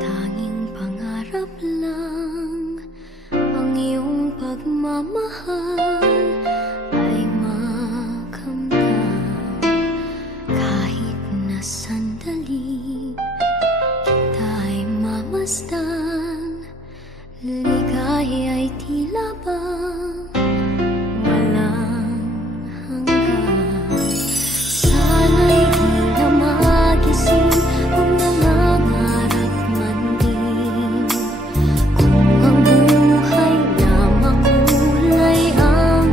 Tanging pangarap lang ang iyong pagmamahal ay makamtan. Kahit na sandali kita'y mamasdan, ligaya ay tila ba walang hanggan. Sana'y di na magising kung nangangarap man din, kung ang buhay na makulay ang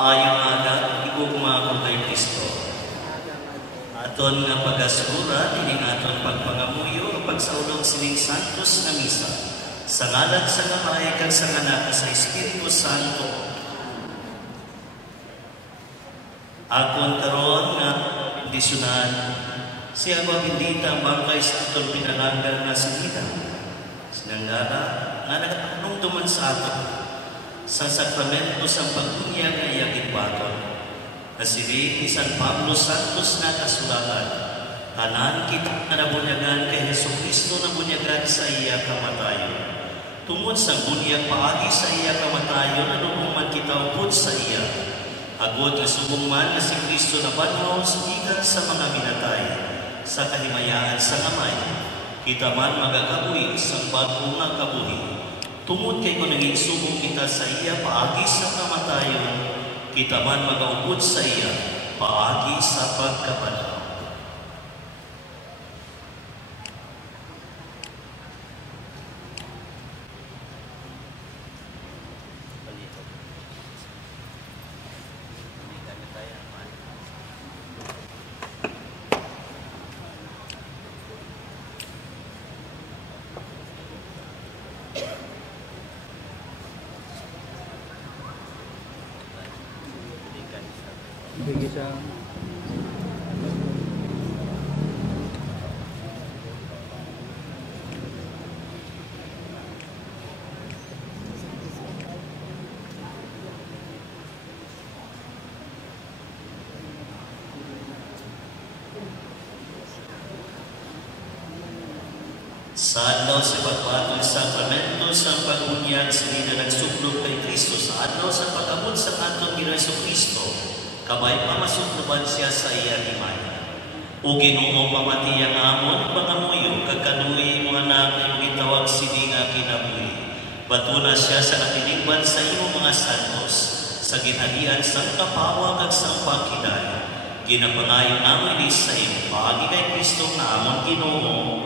Maayong aga, igugma ko kay Kristo. Aton nga pagasura, dining aton pagpangamuyo, o pagsaulong sining Santos na Misa, sa ngalan sa Amay kag sa Anak sa Espiritu Santo. Akon karon nga bendisyonan siya ko bendita bangkay sa aton pinalanggan nga sinida. Sinangara nga nagatanong sa aton sa sakramento sa pagbunyag nga iyang ibaton. Nasiring ni San Pablo Santos na kasulatan, tanan kita na nabunyagan kay Jesucristo na bunyagan sa iya kamatayon. Tungod sa bunyag paagi sa iya kamatayon, anumang man kita upod sa iya. Agod na subong man na si Kristo na banhaw sumigan sa mga minatay, sa kahimayaan sa Amay, kita man magakabuhi sa bagong nga kabuhi. Tungod kay kung naging subong kita sa iya paagi sa kamatayon, kita man magaupod sa iya paagi sa pagkabanhaw. Bisa sa adlaw sa pagpatol sakramento sa pagbunyag sinida nagsublog kay Kristo sa adlaw sa pag-abot sa atong Ginoong Kristo, kabay pamasukluban siya sa iya himay. O Ginoo pamatiyang amon pangamuyo kagkanuhi mo anak yung gitawag sini nga kinabuhi. Batuna siya sa katinigban sa iyong mga santos, sa ginhagian sang kapawag at sang pagkidaya. Ginapangayo namin sa iyo, paagi kay Kristo na amon Ginoo.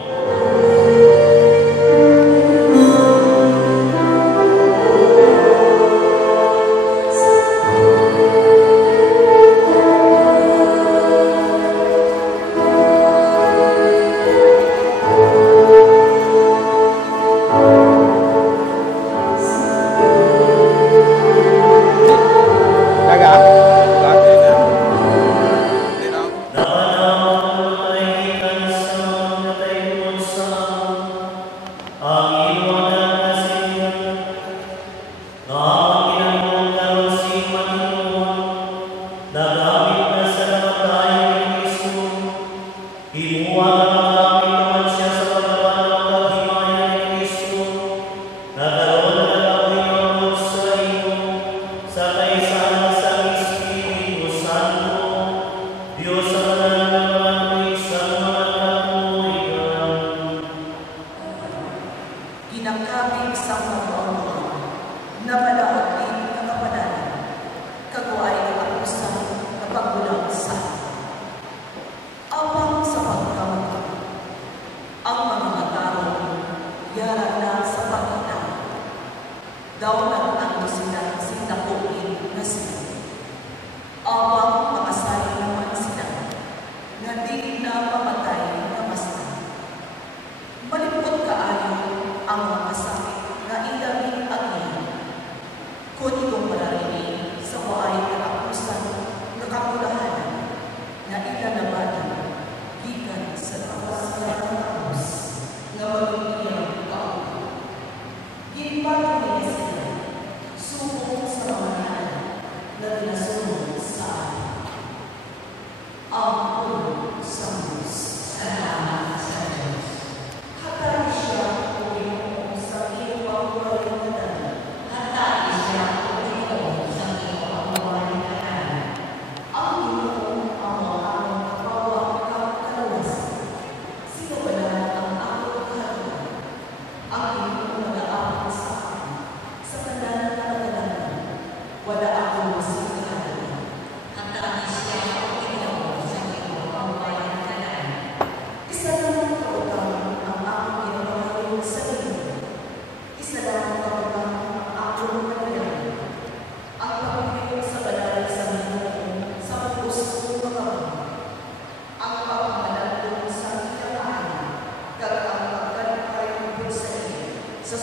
Wala akong masikahan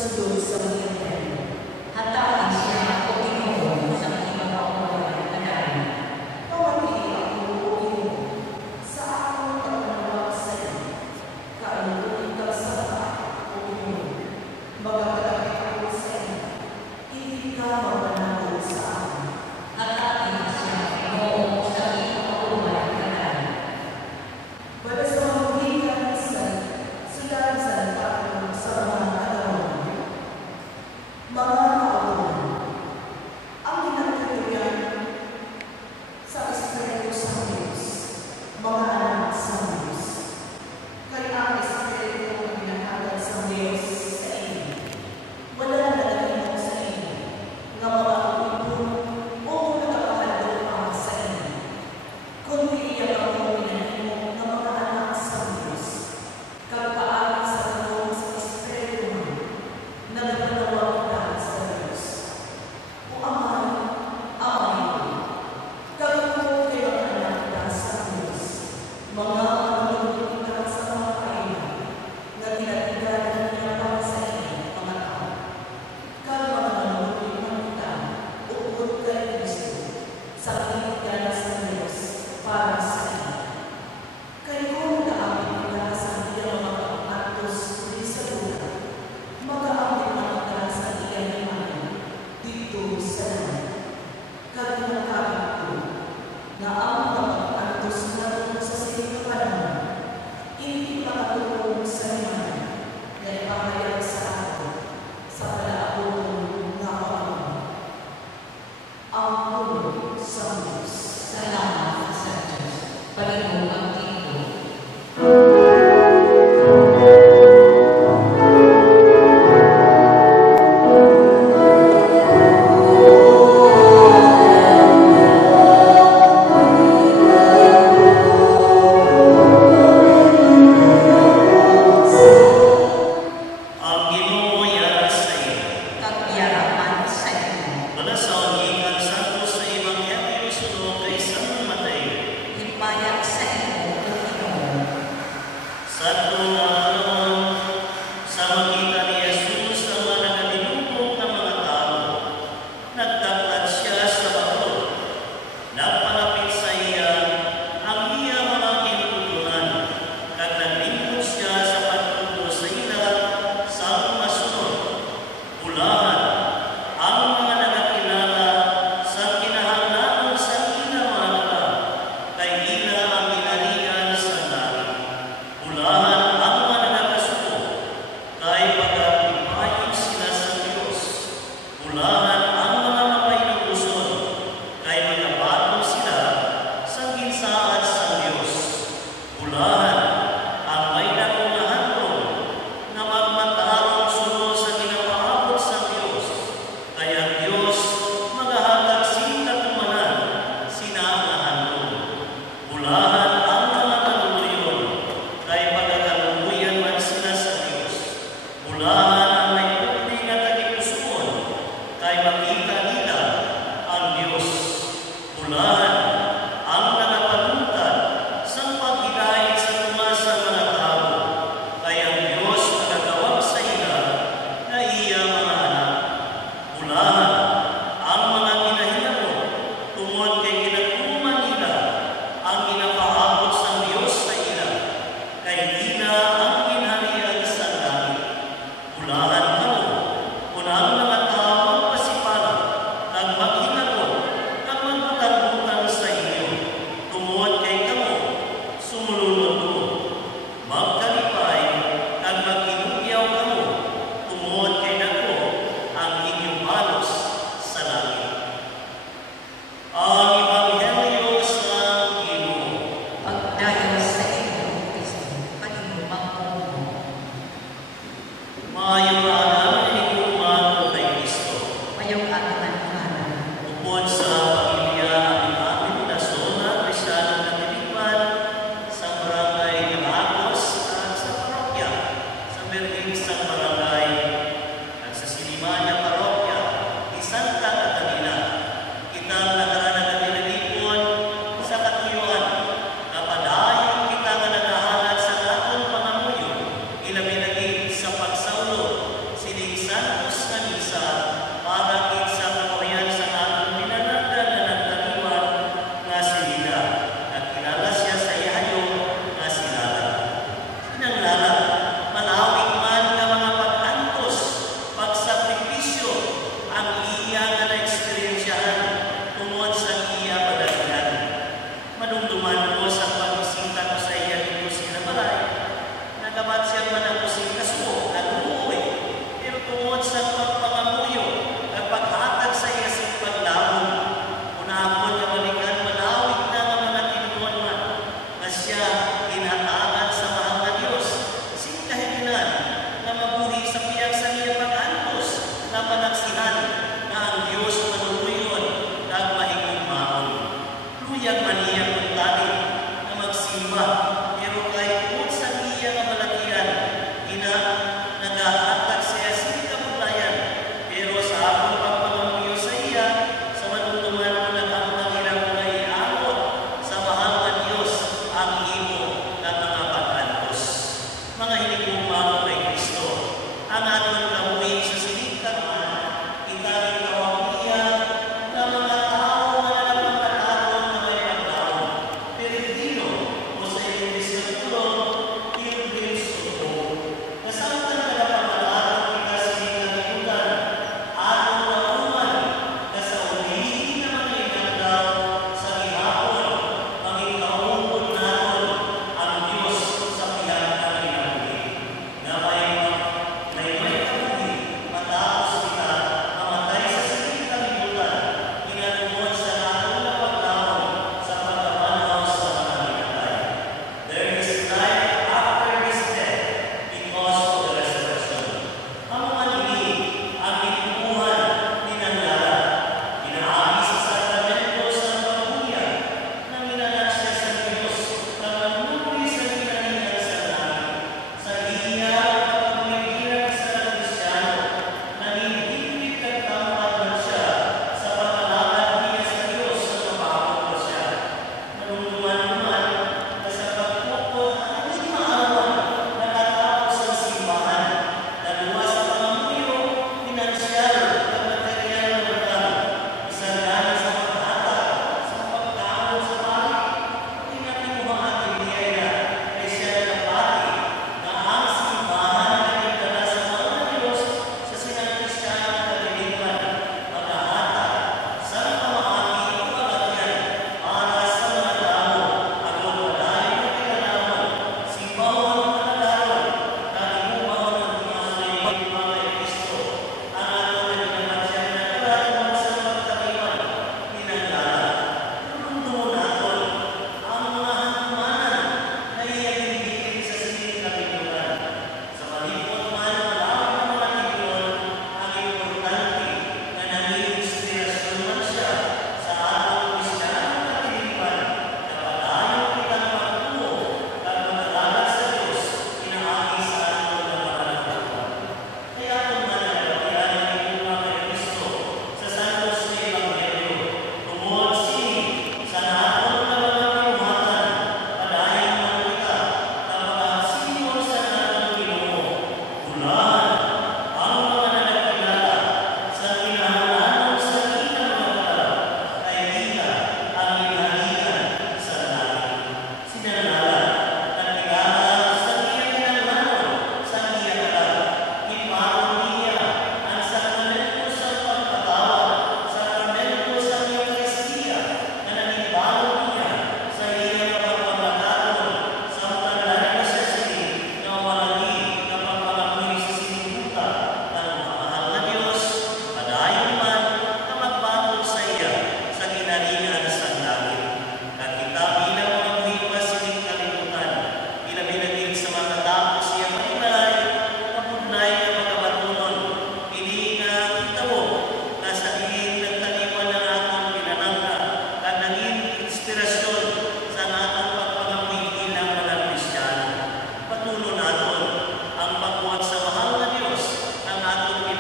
Mga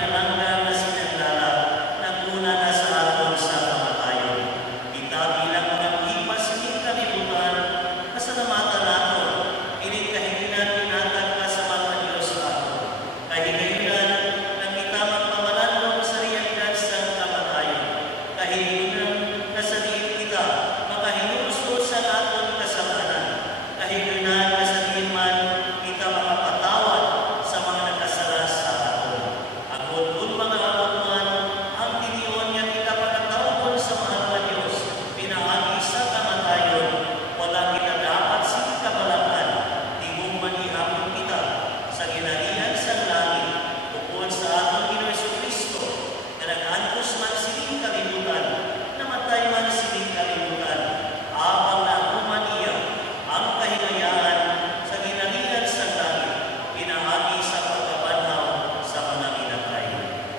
pinalanggan na sinandala, nagmuna na sa aton sa kamatayon. Kita bilang mga hipas ni kalibutan, pasalamatan nato, kahilingan pinatag ka sa mga Diyos sa ato. Kahilingan na kita magpamalandong sa realidad sa kamatayon. Kahilingan na sa diin kita, makahinusod sa aton kasalanan. Kahilingan na sa diin man kita makapatawad sa mga nakasala sa aton. Agod kung mga abutan, ang tiniyon niya kita pagkatawon sa mahal na Diyos, pinaagi sa kamatayon, wala kita dapat sa kabalakan, tigong manihapon kita sa ginalian sa langit, bukod sa aton Ginoong Jesucristo, na nag-antos man sining kalibutan, namatay man sining kalibutan, abang na humaniya ang kahingayaan sa ginalian sa langit, pinahagi sa pagkabanhaw sa mga ginatay.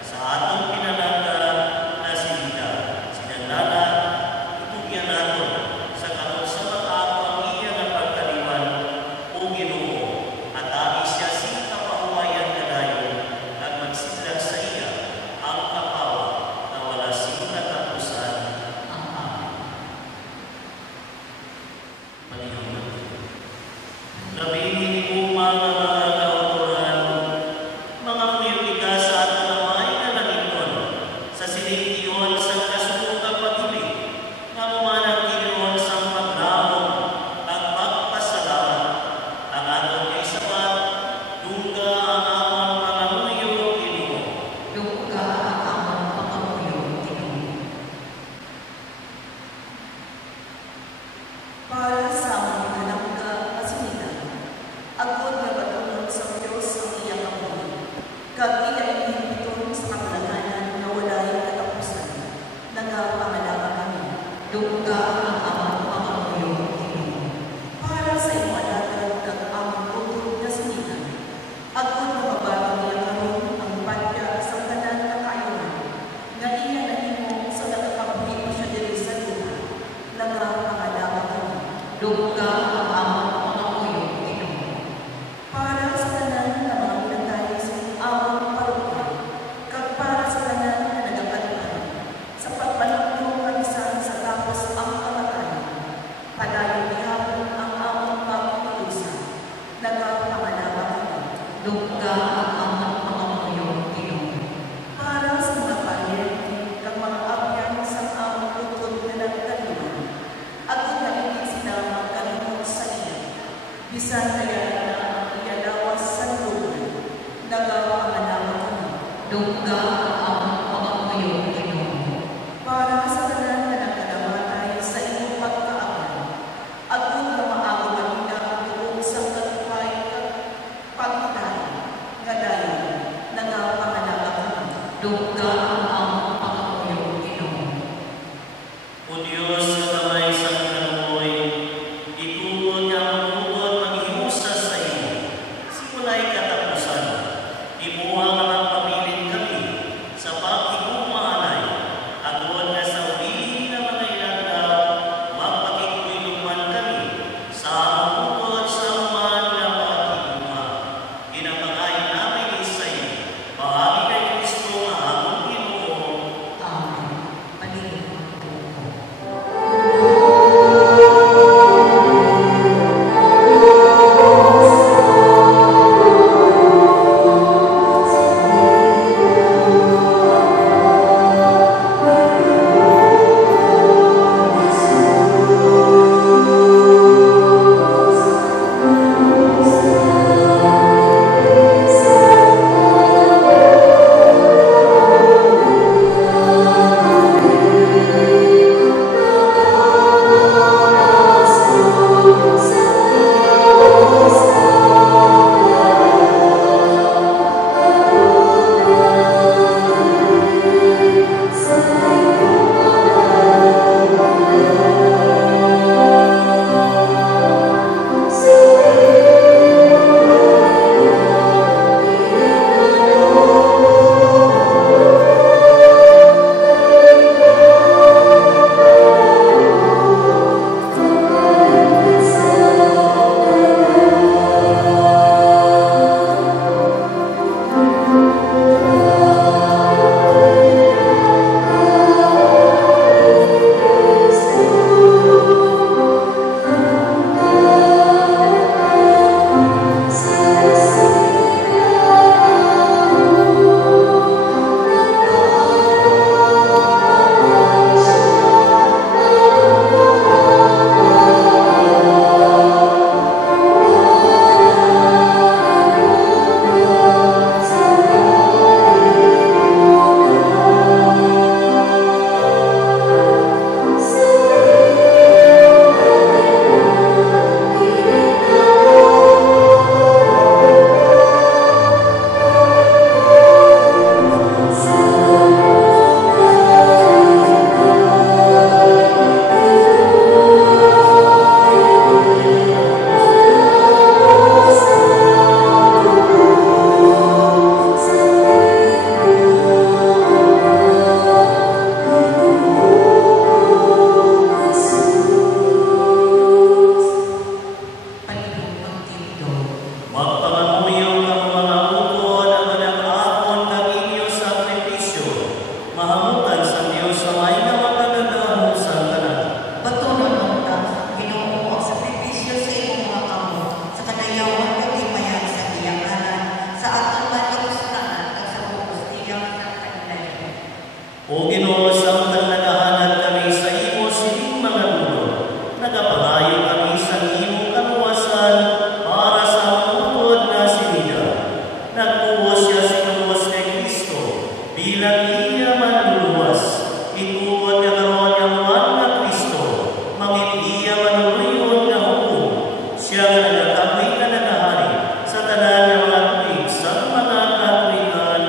Sa atong pinalangga na sinita, sinandala, itugyan nato sa kamot sa pag-ako ang iya nga pagkaliwan o Ginoo, at ami siya sing kapahuwayan kadayon, at magsidlag sa iya ang kapawa na wala sing katapusan. Palihaman. Labihin ko mga kauturan, mga puyutika sa ating amay na nalingon, sa silintiyon sa kasubukang pag-ibig, nga mumanang tiniyon sa paglamong, ang pagpasalamat, ang aton kay sapat, dungga ang amang pangamuyo, Ginoo. Dungga ang amang pangamuyo, Ginoo. Para sa among pinalangga kasinita, agod nga patulong sa Diyos ang iyang amoy, kag iya inihibiton sa kapalanganan na walay katapusan, nagapangalaga kami. Dungga ang amang pangamuyo, Ginoo. Para sa iyong alagad kag among bukod na sinita, agod nga mabago niya karon ang badya sa tanan nga kaayohan, nga iya nahimo sa nagakabuhi pa siya diri sa lupa, nagapangalaga kami. Dungga ang amang pangamuyo, Ginoo. Para sa tanan nga mga pinatay sa among parokya, kag para sa tanan nga nagapalitan, sa pagpanugtong kabisan sa tapos ang kamatayon, padayon gihapon ang among pagpalusa, nagapangalaga kami. Dungga ang amang pangamuyo, Ginoo. Para sa mga paryente kag mga abyan sa among bukod nga nagkaliwan, agud na hindi sila magkalimot sa iya, bisan kaya na ang iya lawas sa lugan, nagapangalaga kami. Dungga ang amang pangamuyo, Ginoo. Para sa tanan nga nagkadamatay sa iyong pagkaaban, agud nga maago kanina ang tuog sa katupay kag pagtay, nga dayon nagapangalaga kami. Dungga ang amang pangamuyo, Ginoo. O Diyos sa kamay sa kinabuhi, ituon niya ang bukod maghiusa sa iyo. Simulay katapusan, imuha nga magpabilin kami, O Ginoo, samtang nagahanag kami sa imo sining mga ulo, nagapangayo kami sa imo kaluwasan para sa mutod na sinida. Nagtuos siya sinuos kay Kristo, bilang iya manluluwas. Ituod niya karoon niyang man na Kristo, mangit iya manuluyon na hukom. Siya nga nagkakabay na nagahari sa tanan niya mga tuwig sa mga katuwigan.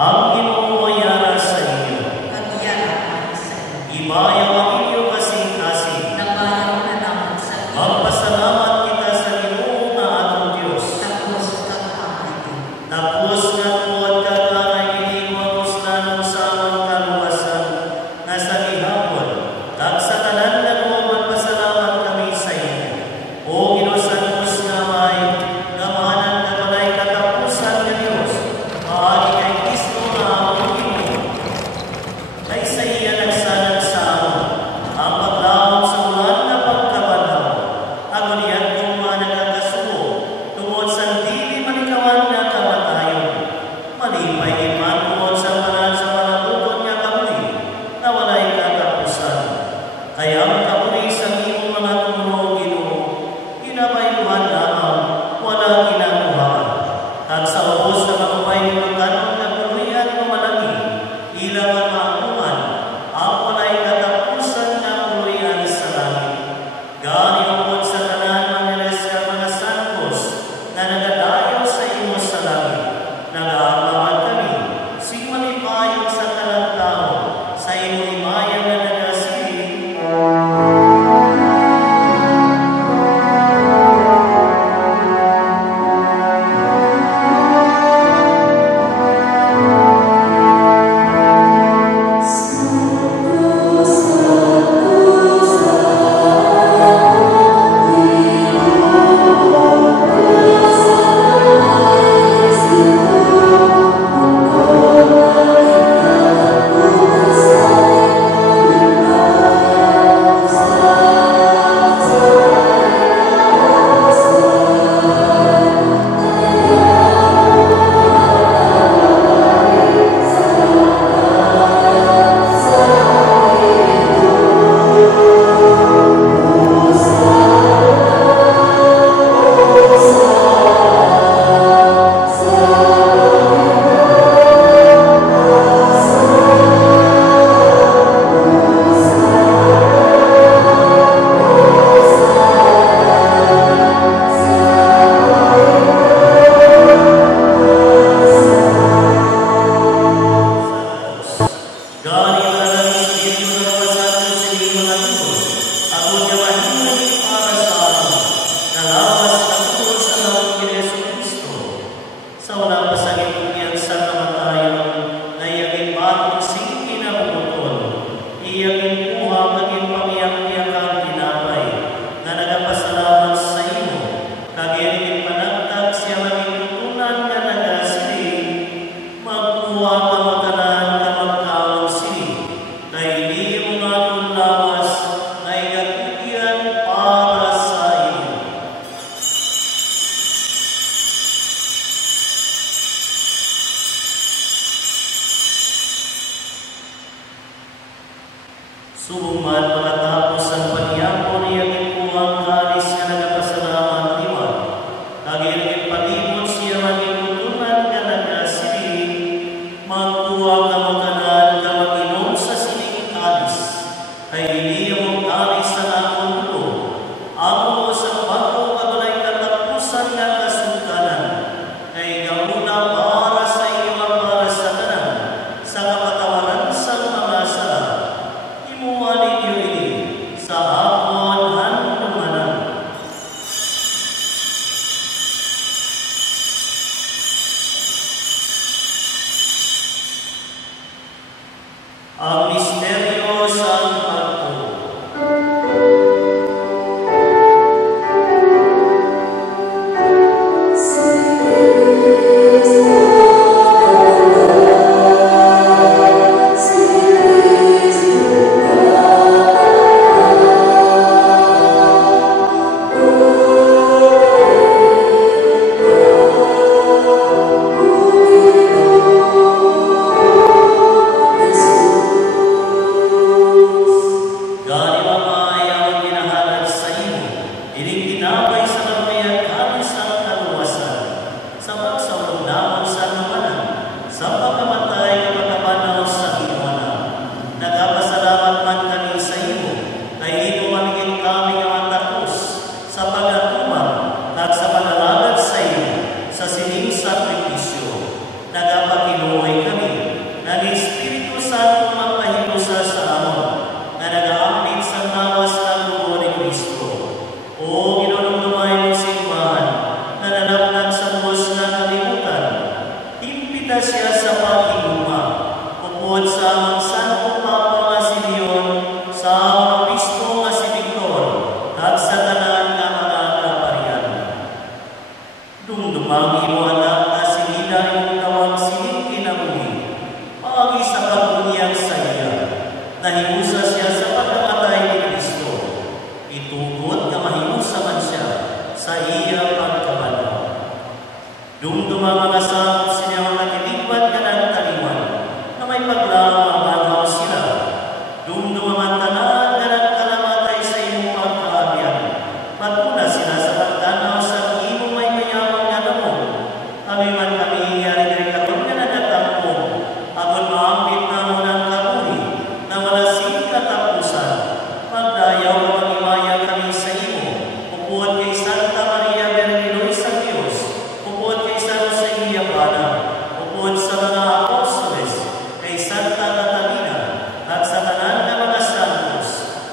Ang Ginoo yara sa inyo. Ibayaw ang inyo kasing-kasing. Magpasalamat kita sa Ginoo nga atong Diyos. Tapos nga tuwad ka nga inig mo puslanon sa among kaluwasan nga sa gihapon. Kag sa tanan nga mo magpasalamat kami sa inyo. O Ginoo sa Diyos nga may gamanan ka balay katapusan nga Diyos. Maagi kay Kristo nga among Ginoo. Kay sa iya nagsanag sa amon ang paglawom sa ulan nga pagkabanaw. Agunian kong mga nagkakasuo tungod sa dili manikawan nga kamatayon. Malipay din man tungod sa panan sa panaguton nga kabuhi na walay katapusan. Kaya ang kabuhi sa imong mga tumuno, Ginoo, ginabayuhan lamang, wala ginakuhaan. Kag sa ubos na mamay ng magkanong na puluyan mo malagi, ilang ang maakuman, ang walay katapusan na puluyan sa langit. Gani upod sa tanan mga santos na nagadayo sa imo sa langit. Nag-aalaman kami, sing malipayong sa tanan tao, sa imo imayan na nagasiling. Gani ang nalamis dito na napasatin sa inyong mga tulo. Ako niya mahilig para sa amin. Nalawas na tulo sa namang Yesu Kristo. Sa wala pa sa gitugyan sa kamatayon, na iyagin batong sing kinabubuton. Iyagin kuha maging pamiyak-iyakan tinapay, na nagapasalamat sa imo. Kagirigin panagtag siya maging tutunan nga nagasiling. Magkuha ka matanan ka magkaon sili, na hindi mo nga lawas na igatugyan para sa iyo. Subuman pagkatapos ang paniyako niya ikuhang kalis nga nagapasalamat liwan. Kagirigin patibot siya maging tutunan nga nagasiling. Magkuha ka mo tanan ka mag-inom sa sining kalis. Kay hindi mo kalis sa akong tulo. Ako sa bago kabalay katapusan nga kasultanan. Kay gamuna para sa iyo ang para sa tanan. Sa kapatawaran sa mga sala. Imuha ninyo ini sa akon hanumanan. pamagi sa pagbunyag sa iya. Nahimusa siya sa pagkamatay ni Kristo. Itugod nga mahimusa man siya sa iya pagkabanaw. Dumduma mga sakop siya mga tilingban nga nagtaliwan na may paglamang banaw sila. Dumduma man tanan nga nagkalamatay sa imong pagkaabyan. Matuna sila sa pagtanaw sa imong may mayamang nga namon. Kami man kami iyari ng karon nga nagatampo. Agon maambit na mo ng kabuhi na wala sing katapusan. Magdayaw na mag-imaya kami sa imo. Upuan kay Santa Maria Berniloy sa Diyos. Upuan kay San Jose Iyabana. Upuan sa mga apostoles. Kay Santa Catalina. At sa tanan ng mga santos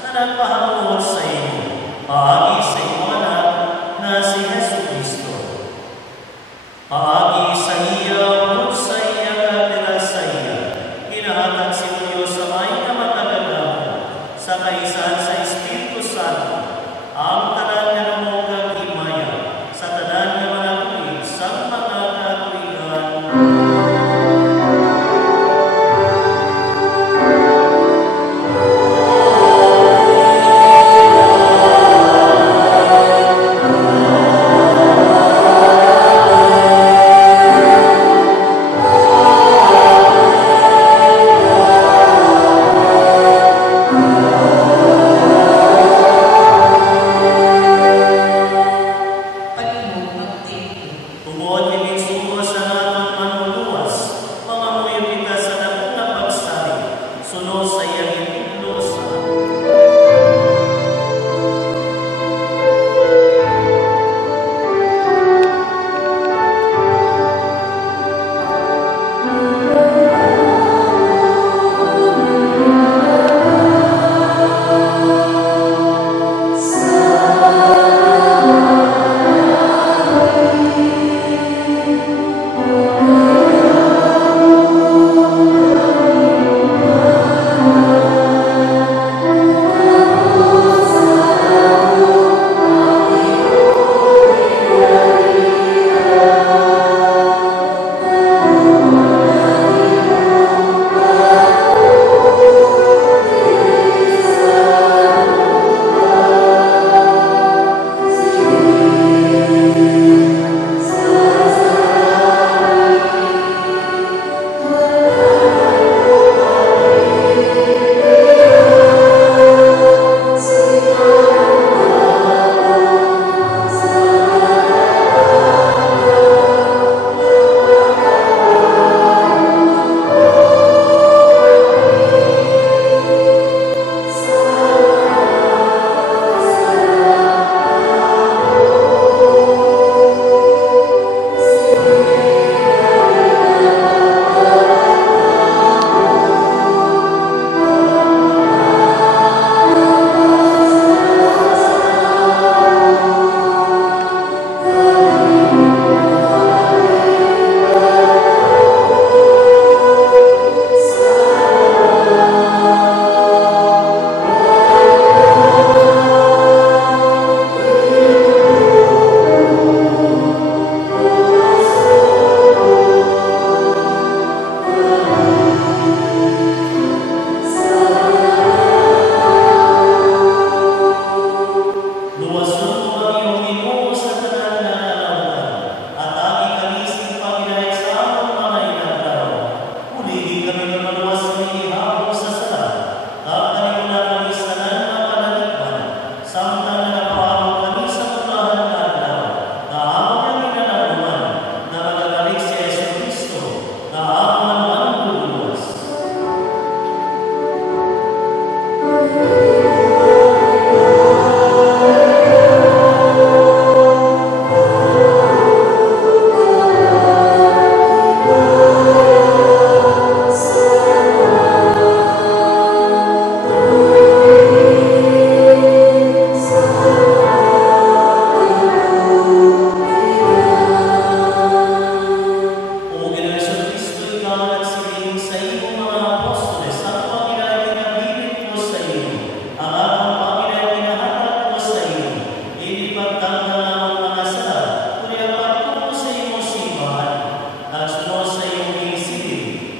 na nagpahanguhot sa imo. Paagi sa imo anak na si Jesucristo. Paagi sa iya, sa iya, katira sa iya. Hinahatag si Diyos sa may kamatagalaw sa kaisan sa Espiritu Santo. Ang tanan nga namong kag-himaya sa tanan nga mga tuig sa mga katuigan. Pag-imong magtipon. Tungod kini sugo sa natong manluluwas, mga muyupita sa dakong nga pagsari, sunod sa iyang itudlos.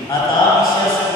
At agi siya sa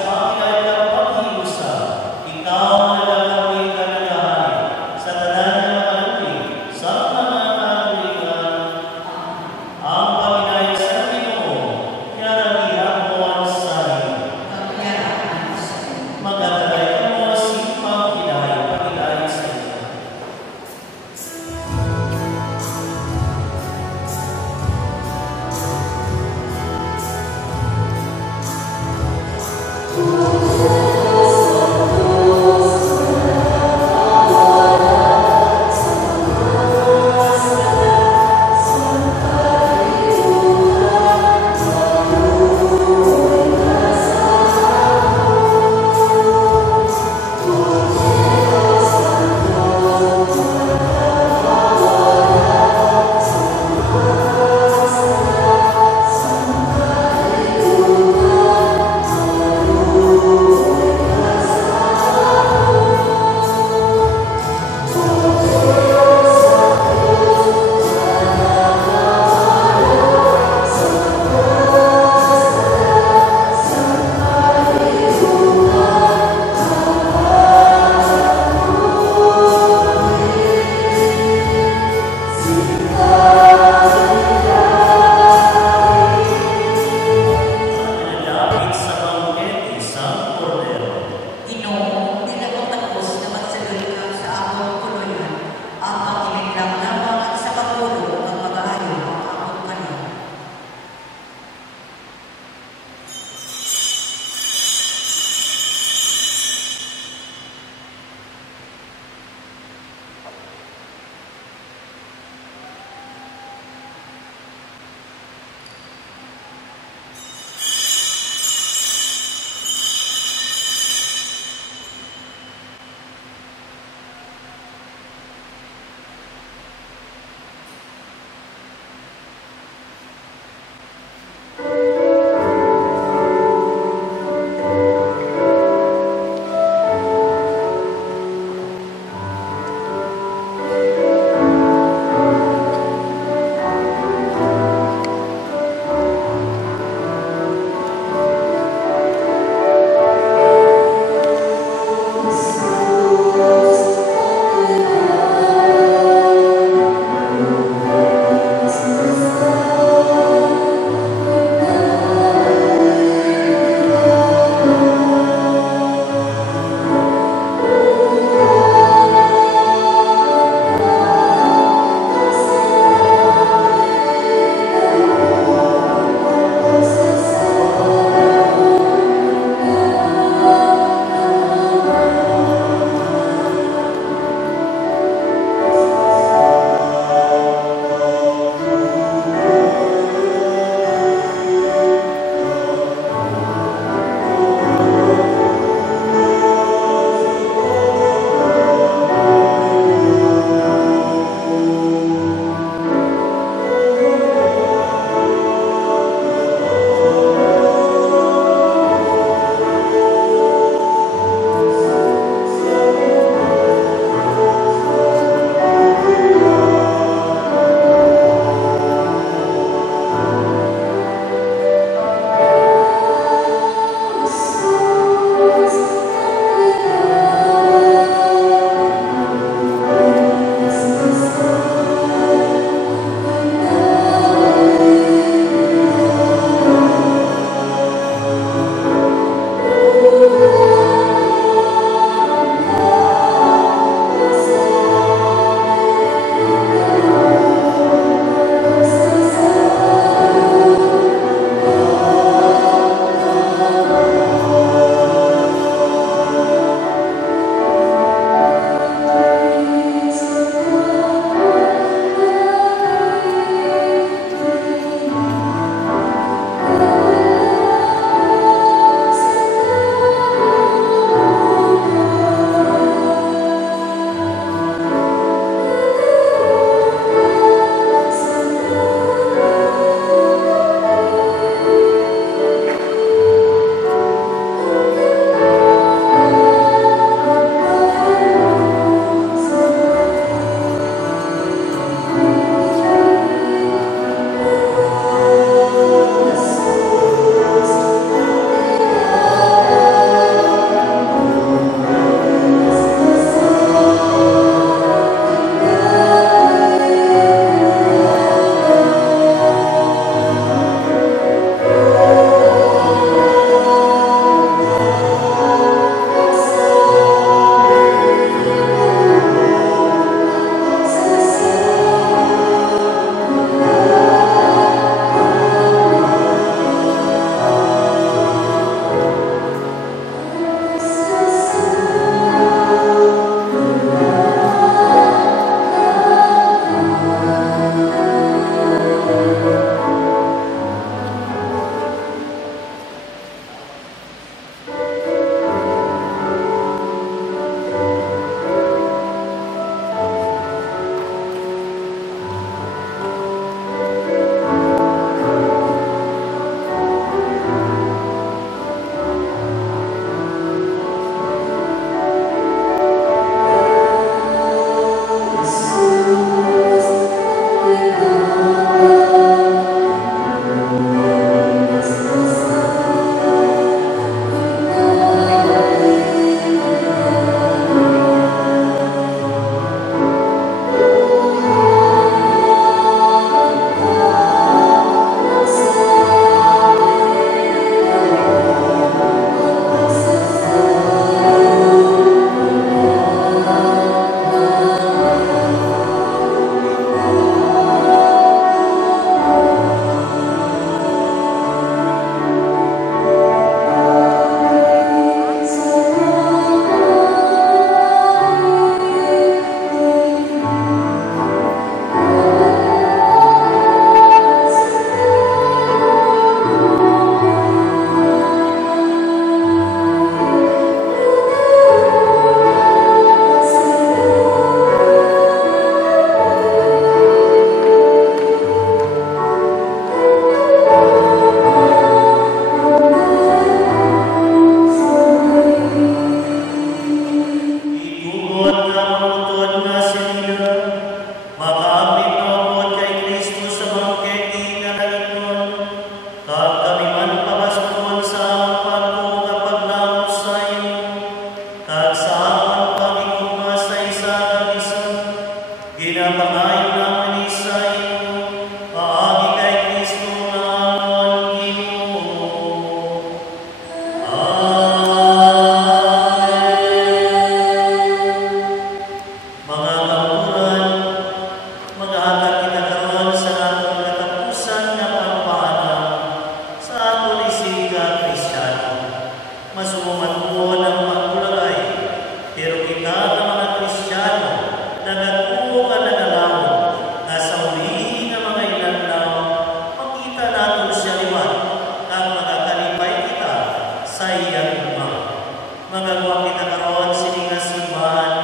Magagawa kita karon sini nga simbahan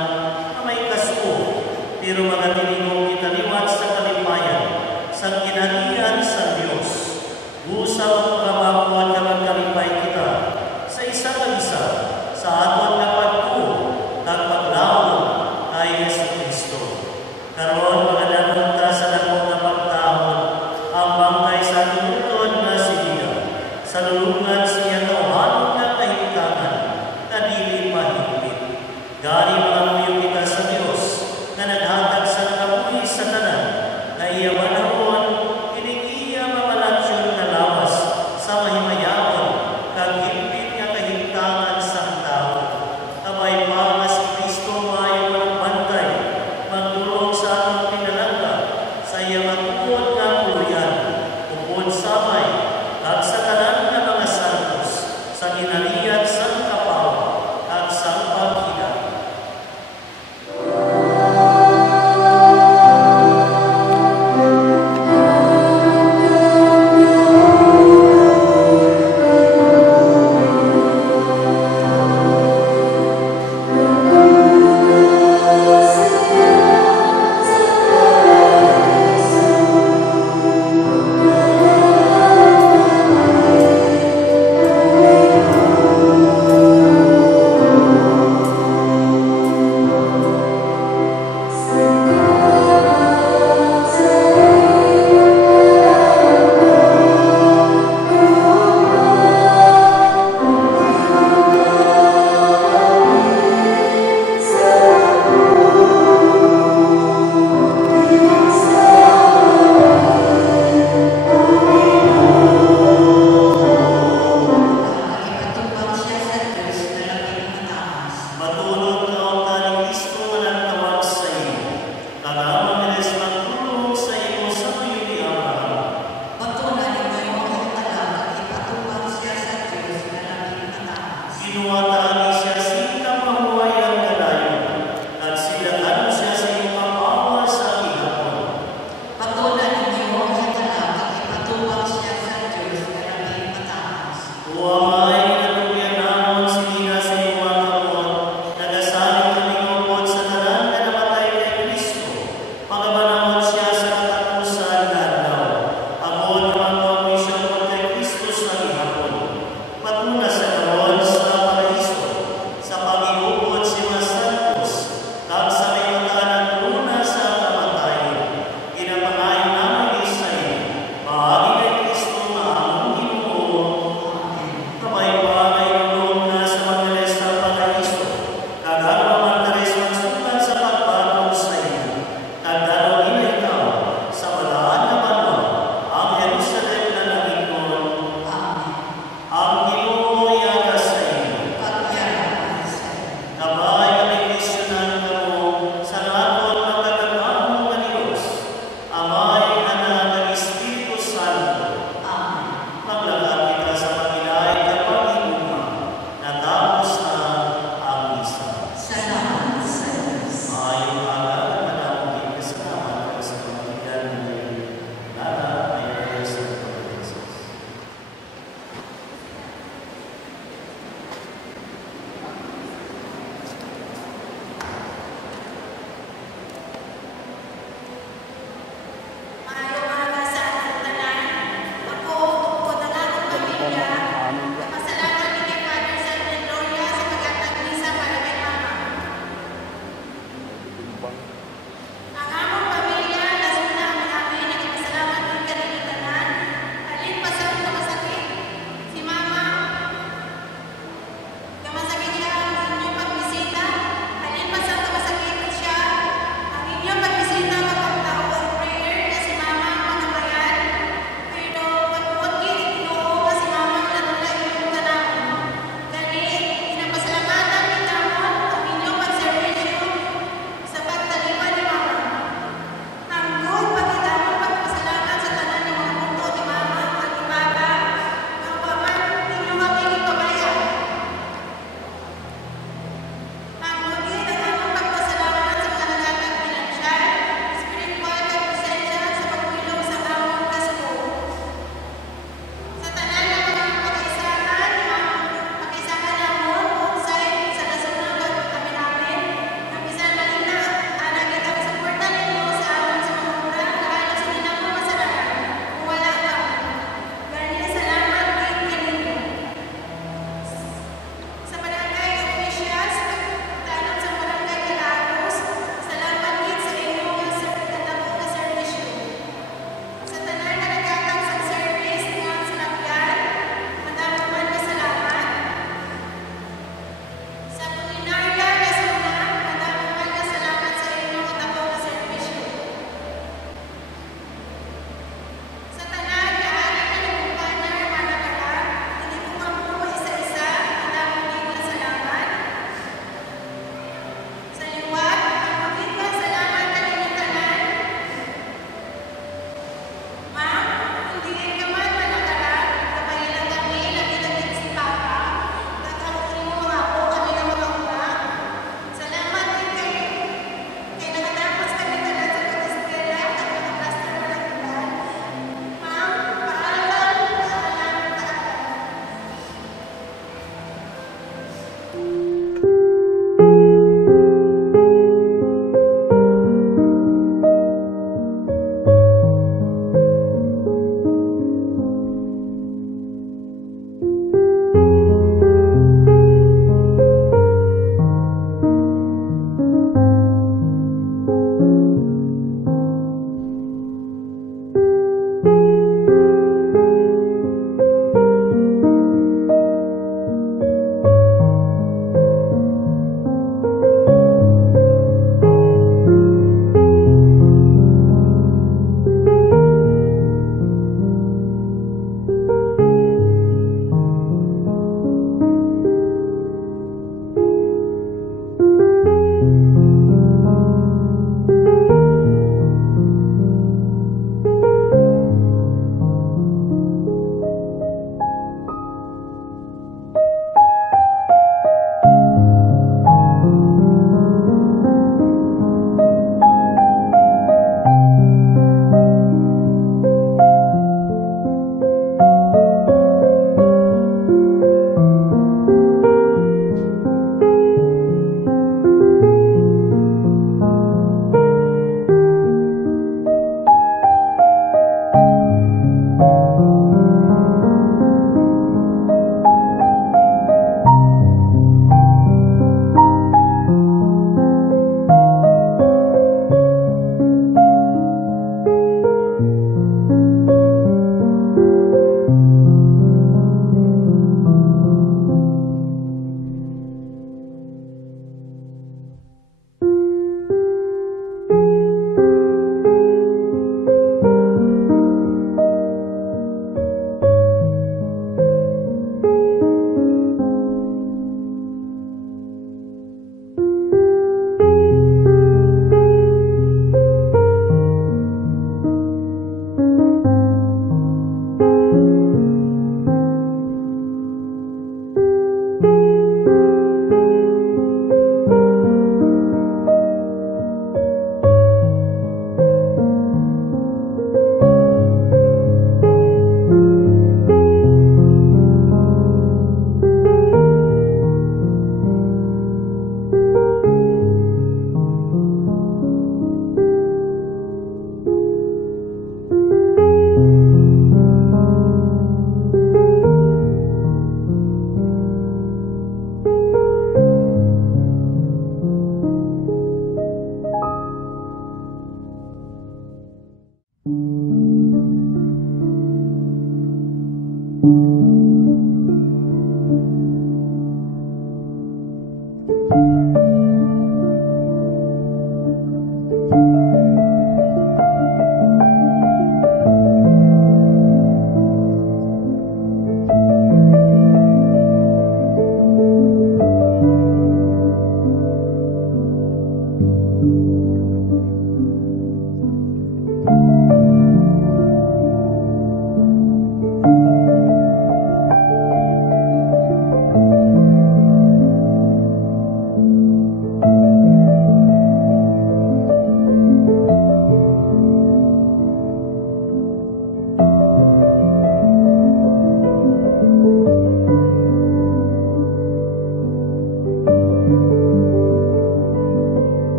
na may kaso, pero mga tinigong kita liwat sa kalipayan, sa kinalian sa Diyos. Usaw pagkabakuan ka magkalipay kita sa isa na isa, sa aton na pagko, kag paglawon kay Yesu Kristo. Karon mga namunta sa lakong na pagtahon, ang bangkay sa tunod na siya, sa lulungan siya tawhanon na kahimtangan, na dili mahigpit. Gani mga muyo kita sa Diyos, na naghatag sa kabuhi sa tanan, na iya manahon, inigiya mamalansyon na lawas sa mahimayakon, kag higpit nga kahimtangan sa tao. Kabay pa nga si Kristo maayo magbantay, magdulong sa atong pinalangga, sa iya matuod nga puluyan, upod samay, kag sa tanan nga mga santos, sa ginalian sa kapaw, kag sa paghina. Matulog na ang taning Kristo nga nagtawag sa iyo. Kagaman na Diyos magtulong sa iyo sa tuyo ni Abraham. Patunan ninyo yung mga talagang ipatupang siya sa Diyos na labing mataas. Ginuwataan ni siya sila mahuway ang kalayo, at silakan siya sa iyong mapawa sa ihapon. Patunan ninyo yung mga talagang ipatupang siya sa Diyos na labing mataas. Huwamay na tuyan namon sila sa iyong mga kamot, nagasaling kami ngupod sa tanan na namatay kay Kristo. Magabanamot siya sa katapusan na adlaw. Ako naman ko kay Kristo sa ihapon. Patuna sa karon sa paraiso,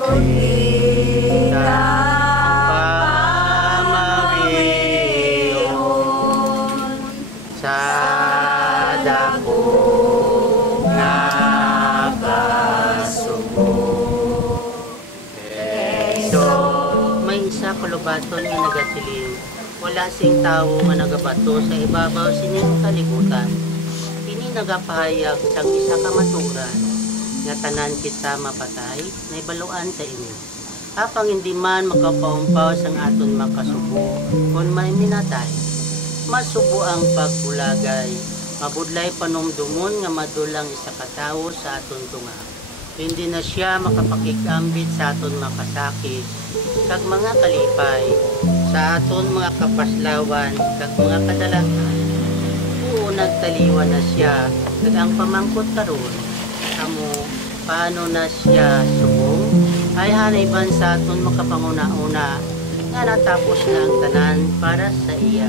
kita pamawiyon sa dako nga kasugo. So, may isa kulubaton nga nagasiling, wala sing tawo nga nagabato sa ibabaw sining kalibutan. Kini nagapahayag sang isa ka maturan, nga tanan kita mapatay, na ibaluan sa inyo. Apang hindi man makapaumpaw sang aton makasubo, kung may minatay. Masubo ang pagkulagay, mabudlay panumdumon nga madulang isa katawo sa aton tunga. Hindi na siya makapakikambit sa aton makasakit, kag mga kalipay, sa aton mga kapaslawan, kag mga kadalahan. Oo, nagtaliwan na siya, kag ang pamangkot karon, amo, paano na siya subong? Ay hanayban sa aton makapanguna-una, nga natapos na ang tanan para sa iya.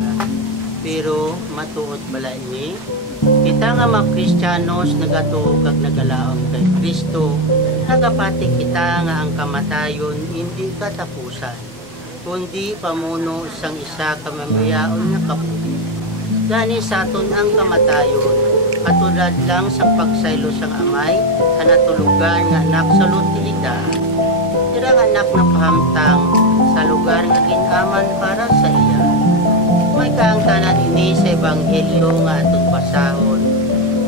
Pero matuod bala ini, kita nga mga Kristiyanos nagatuog kag nagalaom kay Kristo, nagapatik kita nga ang kamatayon hindi katapusan, kundi pamuno sang isa ka mamayaon nga kabuhi. Gani sa aton ang kamatayon, katulad lang sa pagsaylo sang amay, kanatulugan nga anak sa lutilidad. Dirang anak na pahamtang sa lugar nga ginaman para sa iya. May kaangtanan ini sa Ebanghelyo nga atong basahon.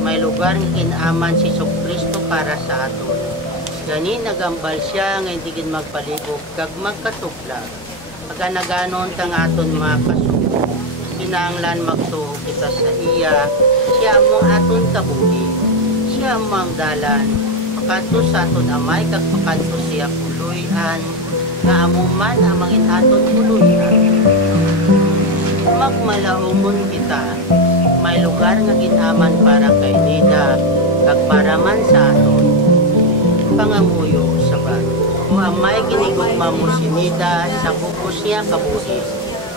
May lugar nga ginaman si Kristo para sa aton. Gani nagambal siya nga hindi gin magpalibog kag magkatuklag. Pagkanaganon tang aton mga kasugo, kinahanglan magtuo kita sa iya. Siya mo aton kabuhi. Siya mo ang dalan. Pagkanto sa aton amay kag pagkanto siya puluyan. Nga amuman amangin aton puluyan. Magmalaumon kita, may lugar nga ginaman para kay Nida, kag para man sa aton. Pangamuyo sa ba, o amay ginigugma mo si Nida sa bukos niya kabuhi.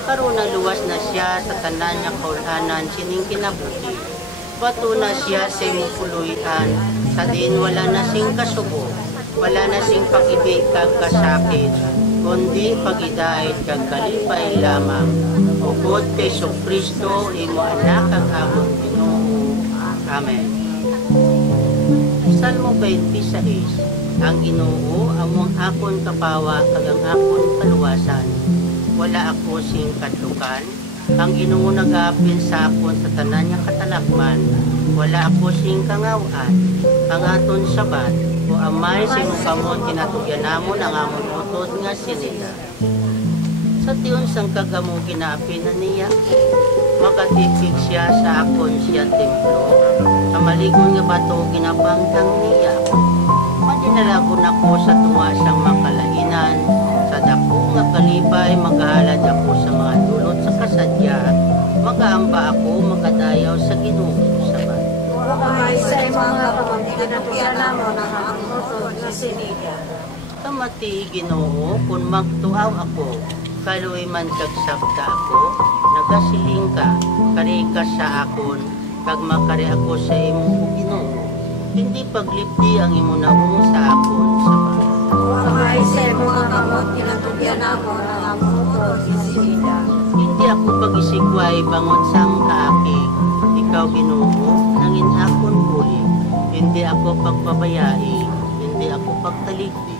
Karon luwas na siya sa tanan nga kaulanan sining kinabuhi. Bato na siya sa imong puluyan, sa din wala na sing kasubo, wala na sing pag-ibig kag kasakit, kundi pag-idait kag kalipay lamang. Ugod kay Kristo imo anak ang among Ginoo. Amen. Salmo 26. Ang Ginoo among akon kapawa kag ang akon kaluwasan. Wala ako sing katlukan. Ang Ginoo nagapin sa akon sa tanan nga katalakman. Wala ako sing kangawan. Ang aton sabat o amay sa imong kamon kinatugyan namon ang amon utod nga sinida. Sa tiyon sang kagamo ginapin na niya, makatipig siya sa akon siya templo, sa maligon nga bato ginabangtang niya. Madinalagon ako sa tunga sang makalainan, sa dako nga kalipay maghalad ako sa mga dulot sa kasadya, magaamba ako magadayaw sa Ginoo sa bat. Kamay sa mga pamangkin na piyanamo ng ang utod na sinida. Kamati Ginoo kung magtuaw ako, kaluy man kagsabta ako, nagasiling ka, kari ka sa akon, kag makari ako sa imong Ginoo. Hindi paglipdi ang imo naong sa akon sa bahay. Kamay sa mga kamot kinatugyan ako ng ang utod na sinida. Hindi ako pag-isikway bangon sang kaakig, ikaw Ginoo, nangin akon huli. Hindi ako pagpabayai, hindi ako pagtaligdi.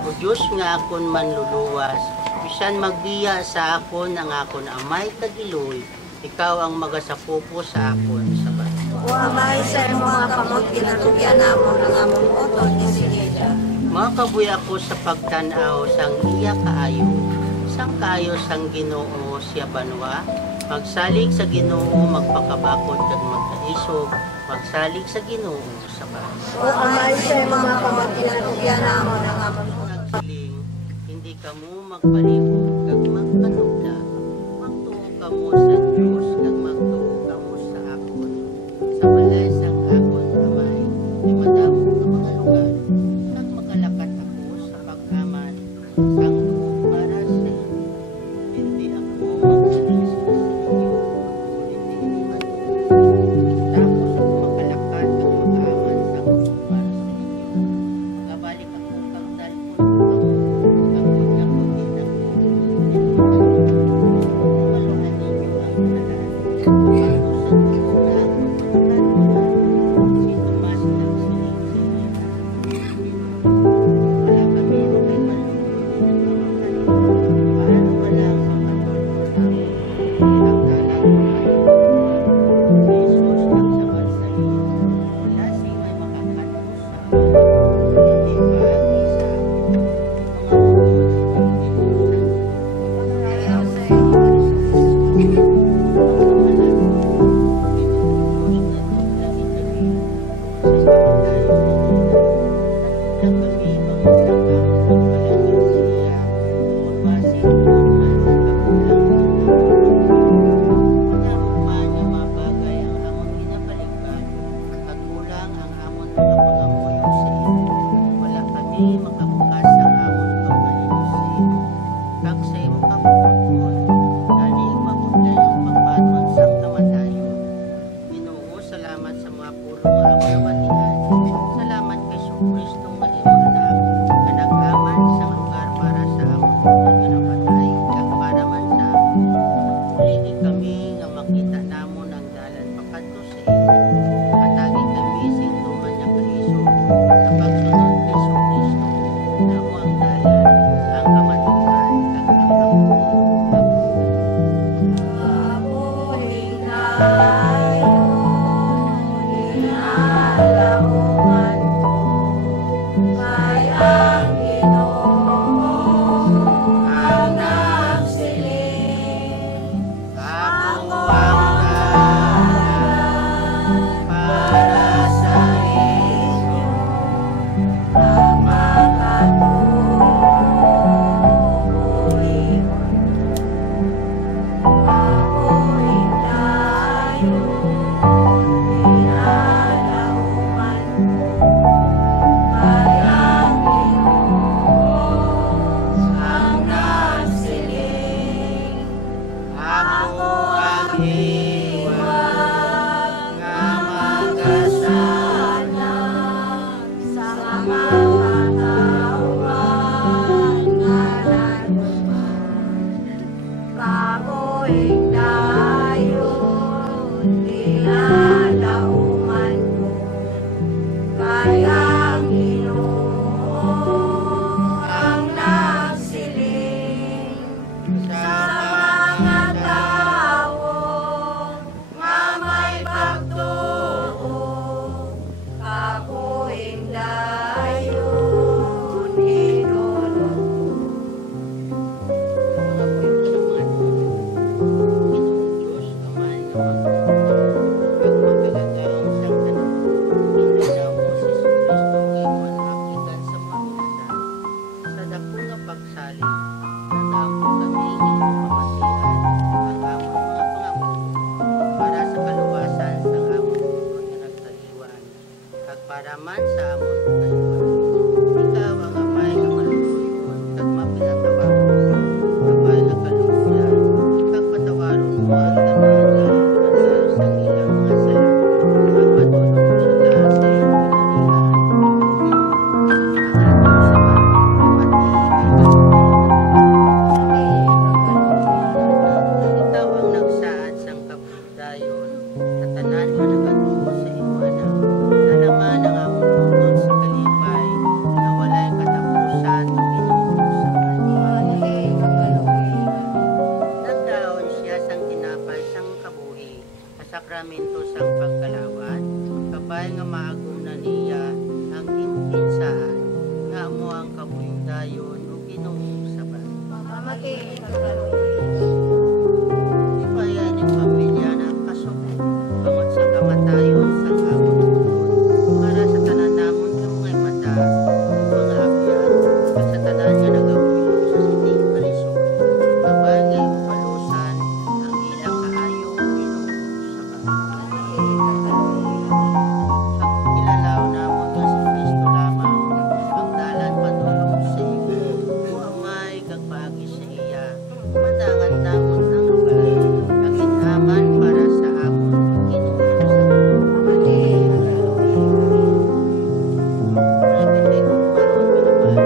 O Diyos nga akon manluluwas, bisan magbiya sa akon ang akon amay kagiloy, ikaw ang magasapupo sa akon sa bahay. Kamay sa mga kamot kinatugyan ako ng among utod na sinida. Makabuy ako sa pagtanaw sang iya kaayo, sang kaayo sang Ginoo siya banwa, magsalig sa Ginoo magpakabakod kag magkaisog, magsalig sa Ginoo sa bahay. Kamay sa mga kamot kinatugyan ako ng among Nagsiling, hindi kamo magpalibog kag magkanugla, magtuo kamo sa Dios kag magtuo kamo sa akon. Sa balay sang akon amay, di madamo nga mga lugar, kag makalakat ako sa pag-aman sang tuo para sa iyo. Hindi ako magsilis sa iyo, hindi ini matuo. Tapos ako makalakat kag mag-aman sang tuo para sa iyo. Magabalik ako kag dalpon daw kami iyong pamatian ang amon mga pangabuto para sa kaluwasan sang amon bukod nga nagtaliwan kag para man sa amon kayuan. Ikaw ang amay nga maluloyon kag mapinatawag kapay nga kalugyan kag patawaron mo ang tanan nga pinatay sa ilang mga sala kag patulog sila sa iyong pinarihan. Ikaw ang nagsaad sang kapugdayon sa tanan nga nagatuo sa imo anak na naman ang among bukod sa kalipay na walay katapusan o inuusapan. Nagdaon siya sang tinapay sang kabuhi sa sakramento sang pagkalawat kabay nga maagom na niya ang intinsaan nga amo ang kapugdayon o inuusapan. Ipaya ni pamilya na kasuko bangod sa kamatayon sa amon bukod para sa tanan namon nga mga mata mga abyan at sa tanan nga nagabuyog sa sining kalisod kabay nga ipalusan ang ilang kaayong inuusapan. Pagkilalaw namon nga si Kristo lamang ang dalan padulong sa imo o amay kag paagi sa iya madangan namon ang lugar ang ginaman para sa amon inuusapan. Pinay kong maroon pinabay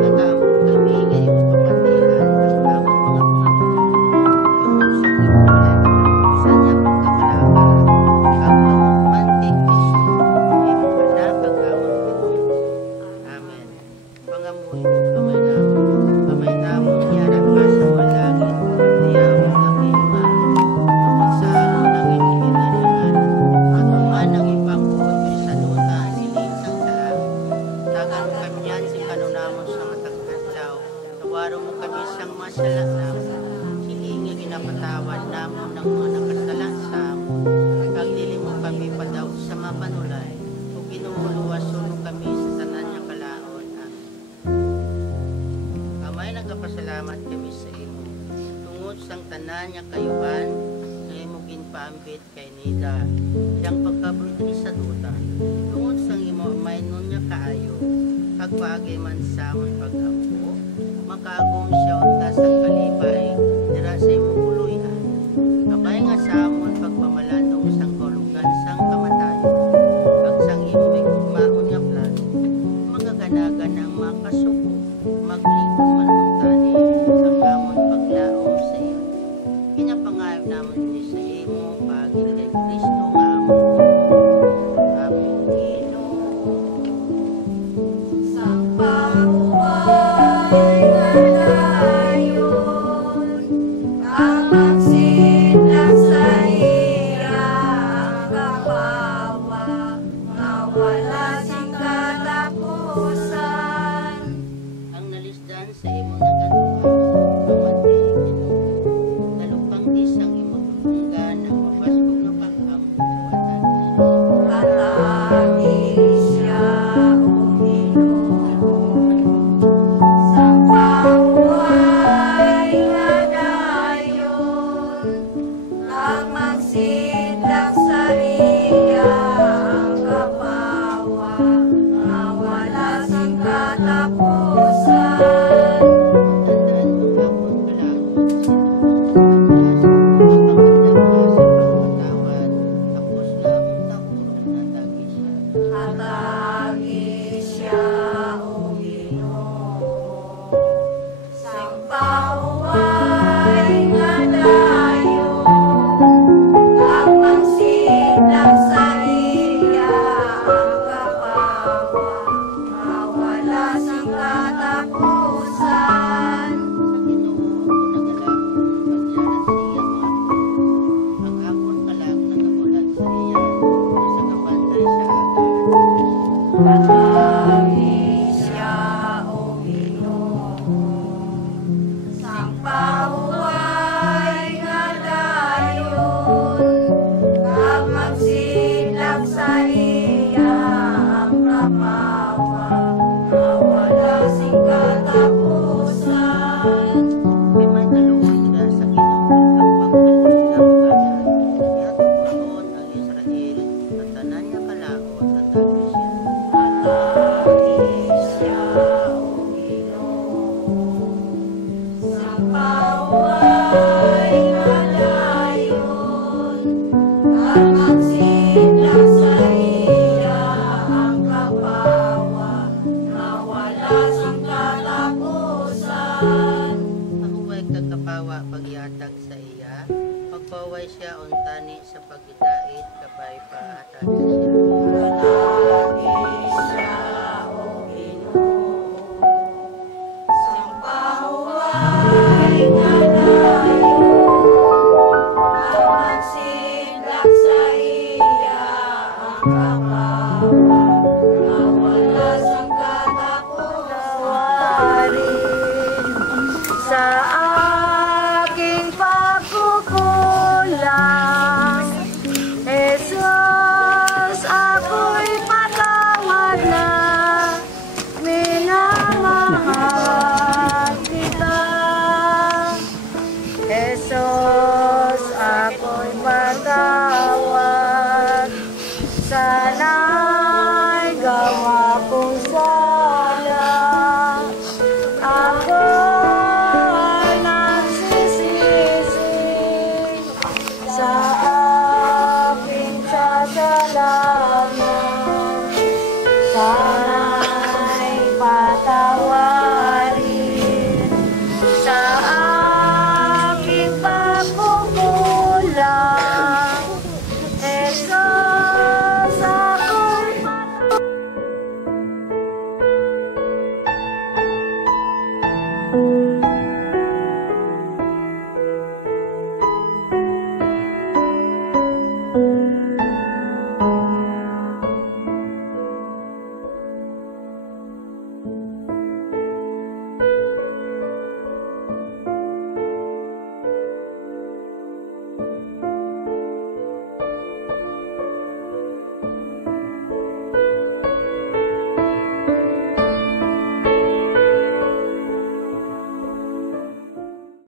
nagaamok kami nga imong pamatian ang amon mga pangabuto bangod sa imo walay katapusan niya pagkabalaga kag mamagmantig Kristo imong anak kag amon Ginoo. Amen. Pangamuyo kamay namon yara ka sa walangit diyaw ang ima sa amon ang inihilalingan matuman ang ipangkuot sa duta siling sang taang tagan kanyan si kanunamon sa matag adlaw tawaro mo kami sang masala namon siling nga ginapatawad namon ng mga nakasala sa amon kag dili mo kami padaw sa mapanulay ug ginuuluwason mo kami sa tanan nga kalaon. Amen. Amay nagapasalamat kami sa imo tungod sang tanan nga kayuban nga imo ginpaambit kay Nida siyang pagkabrodri sa duta tungod sang imo amay nun nga kaayo kag paagi man sa amon pag-ampo makaagom siya unta sang kalipay dira sa imo kuluyan kabay nga sa amon pagpamalandong sang kaulugan sang kamatayon kag sang imo higugmaon nga plano magaganagan ang makasuko magligon man unta ni sang amon paglaom sa iyo pinapangayo namon ni sa imo paagi kay Kristo nga amon Ginoo. Sang pabuhay nga tayo Mahuway kagkapawa pagyatag sa iya, magpaway siya untani sa pagdait kabay pahatag siya. Sa aking pagkukulang, Jesus, ako'y patawad na, minamahal kita. Jesus, ako'y patawad, sana'y gawa kong sala. Ako sa aking kasalanan, sana'y patawarin sa aking pagkukulang. Jesus, ako'y patawad.